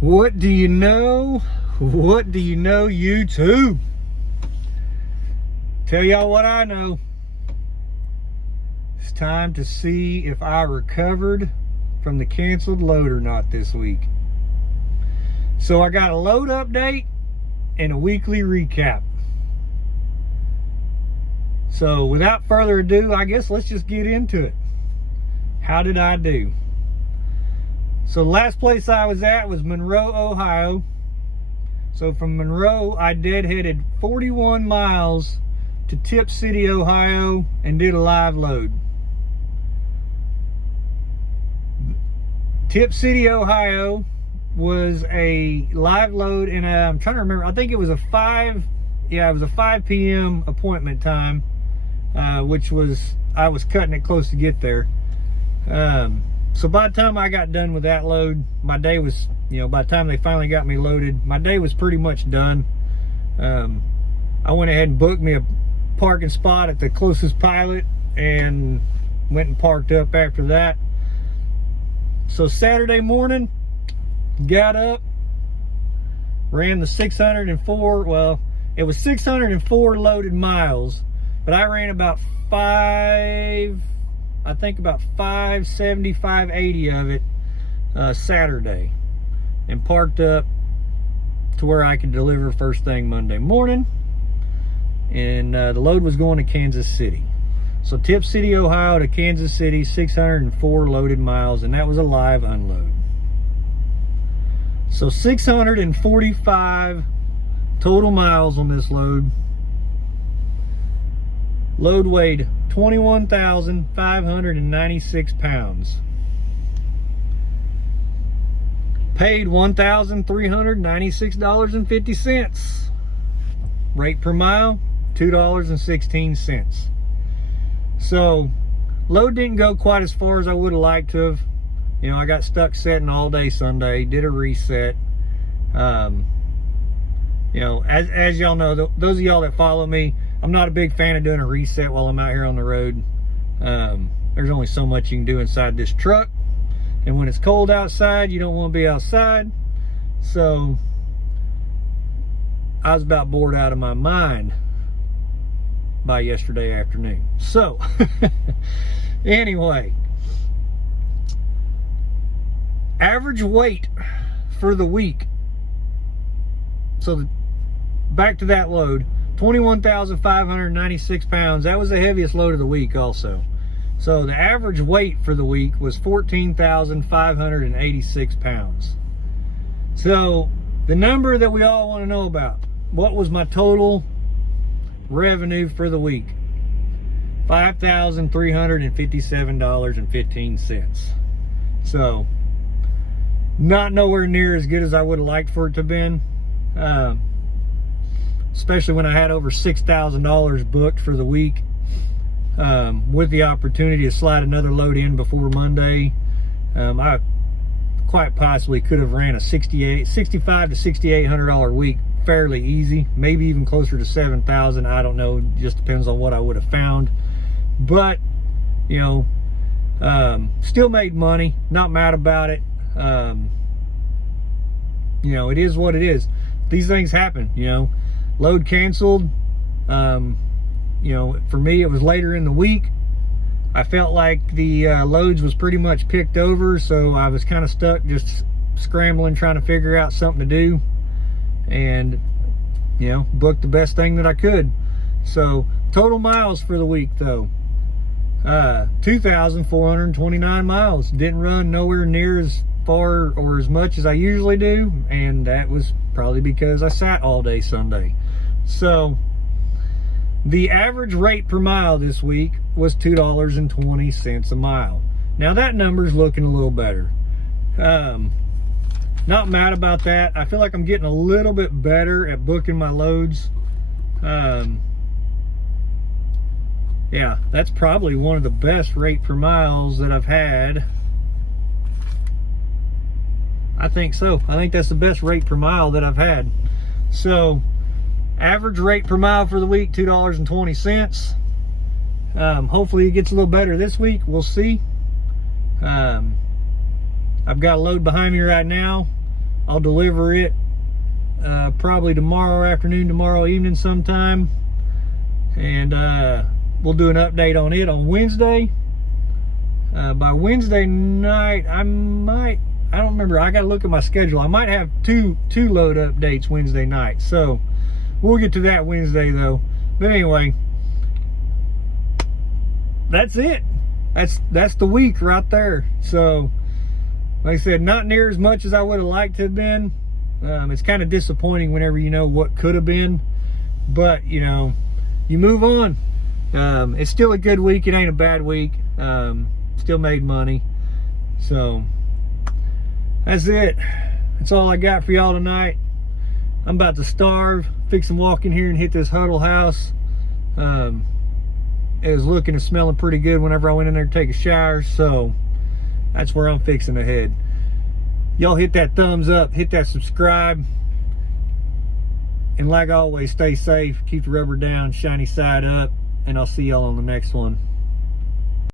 What do you know? What do you know, YouTube? Tell y'all what I know. It's time to see if I recovered from the canceled load or not this week. So I got a load update and a weekly recap. So without further ado, I guess let's just get into it. How did I do? So the last place I was at was Monroe, Ohio. So from Monroe, I deadheaded 41 miles to Tip City, Ohio, and did a live load. Tip City, Ohio was a live load, and I'm trying to remember, I think it was a 5 p.m. appointment time, which was, I was cutting it close to get there. So by the time I got done with that load, my day was, by the time they finally got me loaded, my day was pretty much done. I went ahead and booked me a parking spot at the closest Pilot and went and parked up after that. So Saturday morning, got up, ran the 604, well, it was 604 loaded miles, but I ran about 570, 580 of it Saturday, and parked up to where I could deliver first thing Monday morning. And the load was going to Kansas City. So Tip City, Ohio to Kansas City, 604 loaded miles, and that was a live unload. So 645 total miles on this load. Load weighed 21,596 pounds. Paid $1,396.50. Rate per mile, $2.16. So, load didn't go quite as far as I would have liked to have. I got stuck setting all day Sunday, did a reset. As y'all know, those of y'all that follow me, I'm not a big fan of doing a reset while I'm out here on the road. There's only so much you can do inside this truck. And when it's cold outside, you don't want to be outside. So, I was about bored out of my mind by yesterday afternoon. So, anyway, average weight for the week. So, back to that load, 21,596 pounds. That was the heaviest load of the week also. So, the average weight for the week was 14,586 pounds. So, the number that we all want to know about, what was my total revenue for the week? $5,357.15. So, not nowhere near as good as I would have liked for it to have been. Especially when I had over $6,000 booked for the week, with the opportunity to slide another load in before Monday. I quite possibly could have ran a $6,500 to $6,800 week fairly easy, maybe even closer to $7,000. I don't know, just depends on what I would have found. But still made money, not mad about it. It is what it is. These things happen. Load canceled. For me, it was later in the week. I felt like the loads was pretty much picked over, so I was kind of stuck just scrambling, trying to figure out something to do. And, booked the best thing that I could. So, total miles for the week, though. 2,429 miles. Didn't run nowhere near as far or as much as I usually do. And that was probably because I sat all day Sunday. So, the average rate per mile this week was $2.20 a mile. Now that number's looking a little better. Not mad about that. I feel like I'm getting a little bit better at booking my loads. Yeah, that's probably one of the best rate per miles that I've had. I think so. I think that's the best rate per mile that I've had. So, average rate per mile for the week, $2.20. Hopefully it gets a little better this week. We'll see. I've got a load behind me right now I'll deliver it probably tomorrow afternoon, tomorrow evening sometime, and we'll do an update on it on Wednesday. By Wednesday night, I don't remember, I gotta look at my schedule. I might have two load updates Wednesday night, so we'll get to that Wednesday though. But anyway, that's it. That's the week right there. So like I said, not near as much as I would have liked to have been. It's kind of disappointing whenever you know what could have been, but you know, you move on. It's still a good week. It ain't a bad week. Still made money. So that's it. That's all I got for y'all tonight. I'm about to starve. Fix and walk in here and hit this huddle house. It was looking and smelling pretty good whenever I went in there to take a shower, so that's where I'm fixing to head. Y'all hit that thumbs up, hit that subscribe, and like always, stay safe, keep the rubber down, shiny side up, and I'll see y'all on the next one.